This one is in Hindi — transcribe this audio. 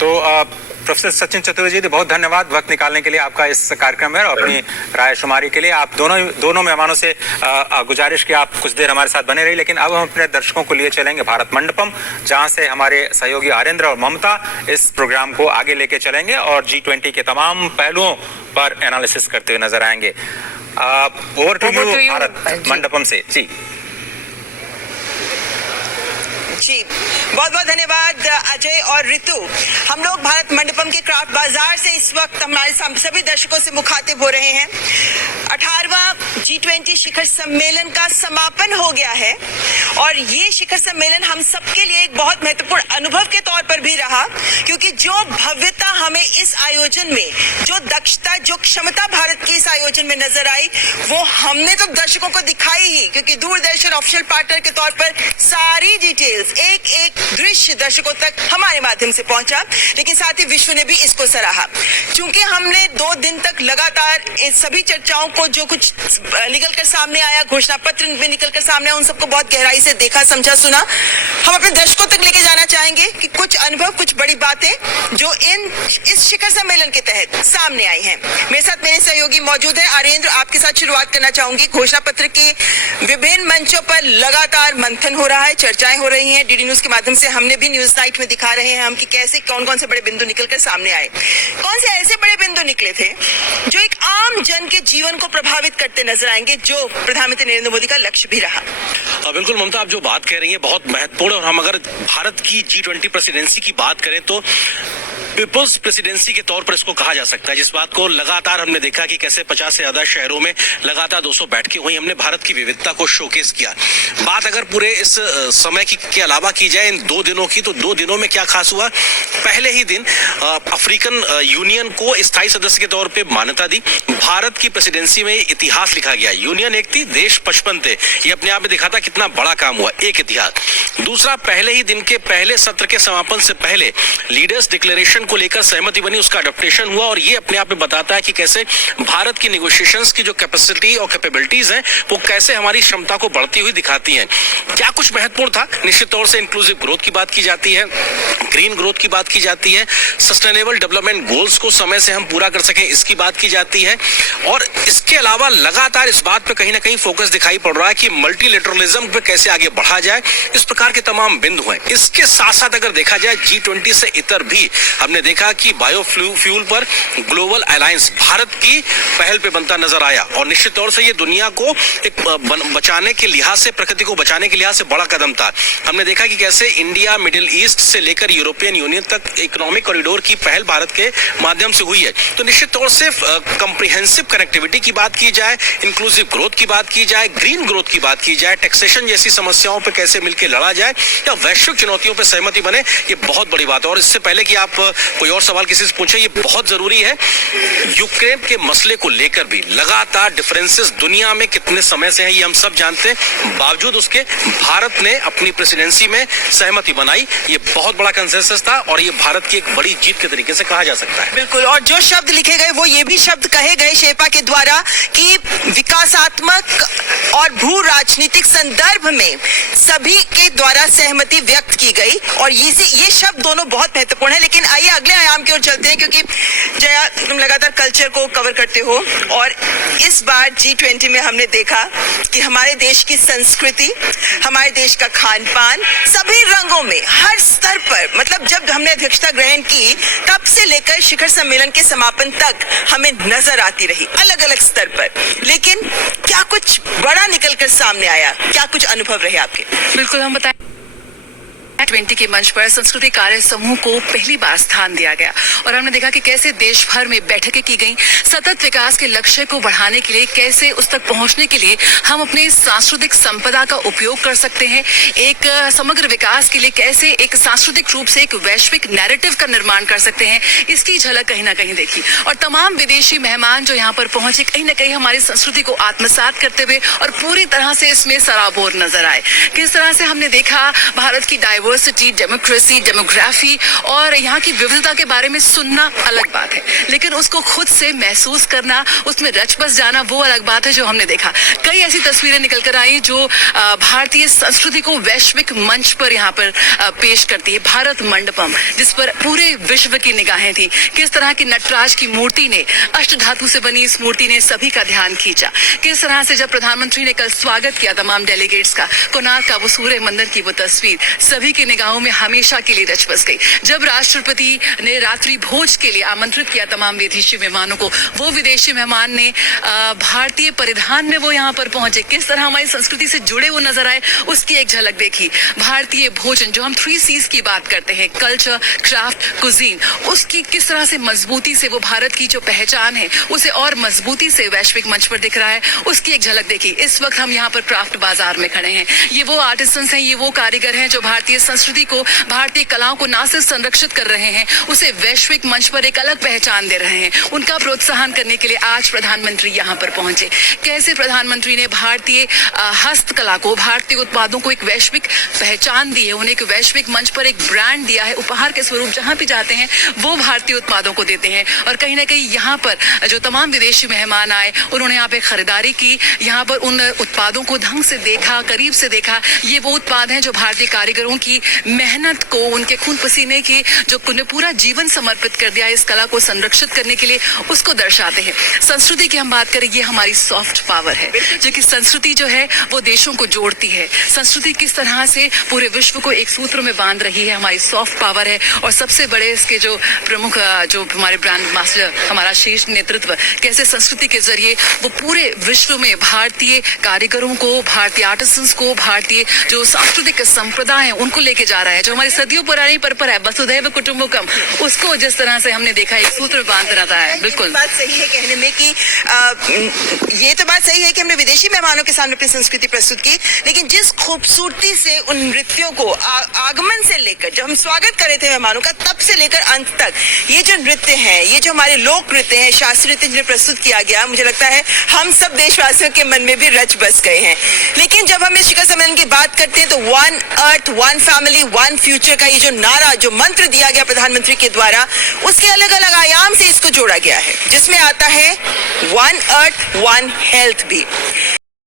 तो प्रोफेसर सचिन चतुर्वेदी जी, बहुत धन्यवाद वक्त निकालने के लिए आपका इस कार्यक्रम में और अपनी राय शुमारी के लिए। आप दोनों मेहमानों से गुजारिश की आप कुछ देर हमारे साथ बने रही, लेकिन अब हम अपने दर्शकों को लिए चलेंगे भारत मंडपम, जहां से हमारे सहयोगी आरेंद्र और ममता इस प्रोग्राम को आगे लेके चलेंगे और G20 के तमाम पहलुओं पर एनालिसिस करते हुए नजर आएंगे। Over to you Bharat Mandapam से। जी जी, बहुत बहुत धन्यवाद अजय और ऋतु। हम लोग भारत मंडपम के क्राफ्ट बाजार से इस वक्त हमारे सभी दर्शकों से मुखातिब हो रहे हैं। 18वां G20 शिखर सम्मेलन का समापन हो गया है और ये शिखर सम्मेलन हम सबके लिए एक बहुत महत्वपूर्ण अनुभव के तौर पर भी रहा, क्योंकि जो भव्यता हमें इस आयोजन में, जो दक्षता, जो क्षमता भारत की इस आयोजन में नजर आई, वो हमने तो दर्शकों को दिखाई ही, क्योंकि दूरदर्शन ऑफिशियल पार्टनर के तौर पर सारी डिटेल्स, एक एक दृश्य दर्शकों तक हमारे माध्यम से पहुंचा, लेकिन साथ ही विश्व ने भी इसको सराहा। चूंकि हमने 2 दिन तक लगातार इस सभी चर्चाओं को, जो कुछ निकलकर सामने आया, घोषणा पत्र में निकलकर सामने आया, उन सबको बहुत गहराई से देखा, समझा, सुना, हम अपने दर्शकों तक लेके जाना चाहेंगे कि कुछ अनुभव, कुछ बड़ी बातें जो इस शिखर सम्मेलन के तहत सामने आई हैं। मेरे साथ मेरे सहयोगी मौजूद है। आरेंद्र, आपके साथ शुरुआत करना चाहूंगी। घोषणा पत्र के विभिन्न मंचों पर लगातार मंथन हो रहा है, चर्चाएं हो रही हैं। डीडी न्यूज के माध्यम से हमने भी न्यूज नाइट में दिखा रहे हैं हम कि कैसे कौन कौन से बड़े बिंदु निकलकर सामने आए। कौन से ऐसे बड़े बिंदु निकले थे जो एक आम जन के जीवन को प्रभावित करते नजर आएंगे, जो प्रधानमंत्री नरेंद्र मोदी का लक्ष्य भी रहा। बिल्कुल ममता, आप जो बात कह रही हैं बहुत महत्वपूर्ण। और हम अगर भारत की G20 प्रेसिडेंसी की बात करें तो पीपुल्स प्रेसिडेंसी के तौर पर इसको कहा जा सकता है, जिस बात को लगातार हमने देखा कि कैसे 50 से ज्यादा शहरों में लगातार 200 बैठकें हुई। हमने भारत की विविधता को शोकेस किया। बात अगर पूरे इस समय के अलावा की जाए इन 2 दिनों की, तो 2 दिनों में क्या खास हुआ। पहले ही दिन अफ्रीकन यूनियन को स्थायी सदस्य के तौर पर मान्यता दी। भारत की प्रेसिडेंसी में इतिहास लिखा गया। यूनियन एक थी, देश 55 थे। ये अपने आप में दिखा था कितना बड़ा काम हुआ, एक इतिहास। दूसरा, पहले ही दिन के पहले सत्र के समापन से पहले लीडर्स डिक्लेरेशन को लेकर सहमति बनी, उसका अडॉप्टेशन हुआ। और ये अपने आप में बताता है कि कैसे भारत की नेगोशिएशंस की जो कैपेसिटी और कैपेबिलिटीज हैं, वो कैसे हमारी क्षमता को बढ़ती हुई दिखाती हैं। क्या कुछ महत्वपूर्ण था, निश्चित तौर से इंक्लूसिव ग्रोथ की बात की जाती है, ग्रीन ग्रोथ की बात की जाती है, सस्टेनेबल डेवलपमेंट गोल्स को समय से हम पूरा कर सकें, इसकी बात की जाती है। और इसके अलावा लगातार इस बात पे कहीं ना कहीं फोकस दिखाई पड़ रहा है कि मल्टीलेटरलिज्म पे कैसे आगे बढ़ा जाए। इस प्रकार के तमाम बिंदु हैं। इसके साथ साथ अगर देखा जाए G20 से इतर भी हमने देखा कि बायोफ्यूल पर ग्लोबल अलायंस भारत की पहल पे बनता नजर आया। और निश्चित तौर से ये दुनिया को एक बचाने के लिहाज से, प्रकृति को बचाने के लिहाज से बड़ा कदम था। हमने देखा कि कैसे इंडिया, मिडिल ईस्ट से लेकर यूरोपियन यूनियन तक इकोनॉमिक कॉरिडोर की पहल भारत के माध्यम से हुई है। तो निश्चित तौर से कंप्रिहेंसिव कनेक्टिविटी की बात की जाए, इंक्लूसिव ग्रोथ की बात की जाए, ग्रीन ग्रोथ की बात की जाए, टैक्सेशन जैसी समस्याओं पर कैसे मिलकर लड़ा जाए या वैश्विक चुनौतियों पर सहमति बने, ये बहुत बड़ी बात है। और इससे पहले कि आप कोई और सवाल किसी से पूछे, ये बहुत जरूरी है, यूक्रेन के मसले को लेकर भी लगातार डिफरेंसेस दुनिया में कितने समय से हैं ये हम सब जानते हैं। बावजूद उसके भारत ने अपनी प्रेसिडेंसी में सहमति बनाई। ये बहुत बड़ा कंसेंसस था और ये भारत की एक बड़ी जीत के तरीके से कहा जा सकता है। बिल्कुल, और जो शब्द लिखे गए वो ये भी शब्द कहे गए शेरपा के द्वारा कि विकासात्मक और भू राजनीतिक संदर्भ में सभी के द्वारा सहमति व्यक्त की गई। और ये शब्द दोनों बहुत महत्वपूर्ण है। लेकिन आइए अगले आयाम की ओर चलते हैं, क्योंकि जया, तुम लगातार कल्चर को कवर करते हो और इस बार G20 में हमने देखा कि हमारे देश की संस्कृति, हमारे देश का खान पान सभी रंगों में, हर स्तर पर, मतलब जब हमने अध्यक्षता ग्रहण की तब से लेकर शिखर सम्मेलन के समापन तक हमें नजर आती रही अलग अलग स्तर पर। लेकिन क्या कुछ बड़ा निकलकर सामने आया, क्या कुछ अनुभव रहे आपके? बिल्कुल, हम बताएं G20 के मंच पर संस्कृति कार्य समूह को पहली बार स्थान दिया गया और हमने देखा कि कैसे देश भर में बैठकें की गई। सतत विकास के लक्ष्य को बढ़ाने के लिए कैसे उस तक पहुंचने के लिए हम अपने सांस्कृतिक संपदा का उपयोग कर सकते हैं। एक समग्र विकास के लिए कैसे एक सांस्कृतिक रूप से एक वैश्विक नैरेटिव का निर्माण कर सकते हैं, इसकी झलक कहीं ना कहीं देखी। और तमाम विदेशी मेहमान जो यहाँ पर पहुंचे, कहीं ना कहीं हमारी संस्कृति को आत्मसात करते हुए और पूरी तरह से इसमें सराबोर नजर आए। किस तरह से हमने देखा भारत की डाइवर्सिटी डाइवर्सिटी, डेमोक्रेसी, डेमोग्राफी और यहाँ की विविधता के बारे में सुनना अलग बात है, लेकिन उसको खुद से महसूस करना, उसमें रच बस जाना, वो अलग बात है जो हमने देखा। कई ऐसी तस्वीरें निकल कर आई जो भारतीय संस्कृति को वैश्विक मंच पर यहाँ पर पेश करती है। भारत मंडपम, जिस पर पूरे विश्व की निगाहें थी। किस तरह की नटराज की मूर्ति ने, अष्टधातु से बनी इस मूर्ति ने सभी का ध्यान खींचा। किस तरह से जब प्रधानमंत्री ने कल स्वागत किया तमाम डेलीगेट्स का, कोणार्क का वो सूर्य मंदिर की वो तस्वीर सभी की निगाहों में हमेशा के लिए रच बस गई। जब राष्ट्रपति ने रात्रि भोज के लिए आमंत्रित किया तमाम विदेशी मेहमानों को, वो विदेशी मेहमान ने भारतीय परिधान में वो यहाँ पर पहुंचे, किस तरह हमारी संस्कृति से जुड़े वो नजर आए, उसकी एक झलक देखी। भारतीय भोजन, जो हम 3 C's की बात करते हैं, कल्चर, क्राफ्ट, कुजीन, उसकी किस तरह से मजबूती से वो भारत की जो पहचान है उसे और मजबूती से वैश्विक मंच पर दिख रहा है, उसकी एक झलक देखी। इस वक्त हम यहाँ पर क्राफ्ट बाजार में खड़े हैं। ये वो आर्टिसंस हैं, ये वो कारीगर हैं जो भारतीय संस्कृति को, भारतीय कलाओं को न सिर्फ संरक्षित कर रहे हैं, उसे वैश्विक मंच पर एक अलग पहचान दे रहे हैं। उनका प्रोत्साहन करने के लिए आज प्रधानमंत्री यहाँ पर पहुंचे। कैसे प्रधानमंत्री ने भारतीय हस्तकला को, भारतीय उत्पादों को एक वैश्विक पहचान दी है, उन्हें एक वैश्विक मंच पर एक ब्रांड दिया है, उपहार के स्वरूप जहां भी जाते हैं वो भारतीय उत्पादों को देते हैं। और कहीं ना कहीं यहाँ पर जो तमाम विदेशी मेहमान आए, उन्होंने यहाँ पे खरीदारी की, यहाँ पर उन उत्पादों को ढंग से देखा, करीब से देखा। ये वो उत्पाद हैं जो भारतीय कारीगरों की मेहनत को, उनके खून पसीने की, जो उन्हें पूरा जीवन समर्पित कर दिया इस कला को संरक्षित करने के लिए, उसको दर्शाते हैं। संस्कृति की हम बात करें, ये हमारी सॉफ्ट पावर है, जो कि संस्कृति जो है वो देशों को जोड़ती है। संस्कृति किस तरह से पूरे विश्व को एक सूत्र में बांध रही है, हमारी सॉफ्ट पावर है। और सबसे बड़े इसके जो प्रमुख, जो हमारे ब्रांड मास्टर, हमारा शीर्ष नेतृत्व, कैसे संस्कृति के जरिए वो पूरे विश्व में भारतीय कारीगरों को, भारतीय आर्टिसंस को, भारतीय जो सांस्कृतिक संप्रदाय है उनको लेके जा रहा है। जो हमारी सदियों पुरानी परंपरा है, वसुधैव कुटुंबकम, उसको जिस तरह से हमने देखा एक सूत्र में बांध रहता है। बिल्कुल बात सही है कहने में कि ये तो बात सही है कि हमने विदेशी मेहमानों के सामने अपनी संस्कृति प्रस्तुत की, लेकिन जिस खूबसूरती से उन नृत्यों को आगमन से लेकर, जब हम स्वागत कर रहे थे मेहमानों का, तब से लेकर अंत तक ये जो नृत्य है, ये जो हमारे लोक नृत्य है, शास्त्रीय नृत्य जिन्हें प्रस्तुत किया गया, मुझे लगता है हम सब देशवासियों के मन में भी रच बस गए हैं। लेकिन जब हम इस शिखर सम्मेलन की बात करते हैं तो 1 अर्थ 1 फैमिली 1 फ्यूचर का ये जो नारा, जो मंत्र दिया गया प्रधानमंत्री के द्वारा, उसके अलग अलग आयाम से इसको जोड़ा गया है, जिसमें आता है 1 अर्थ 1 हेल्थ भी।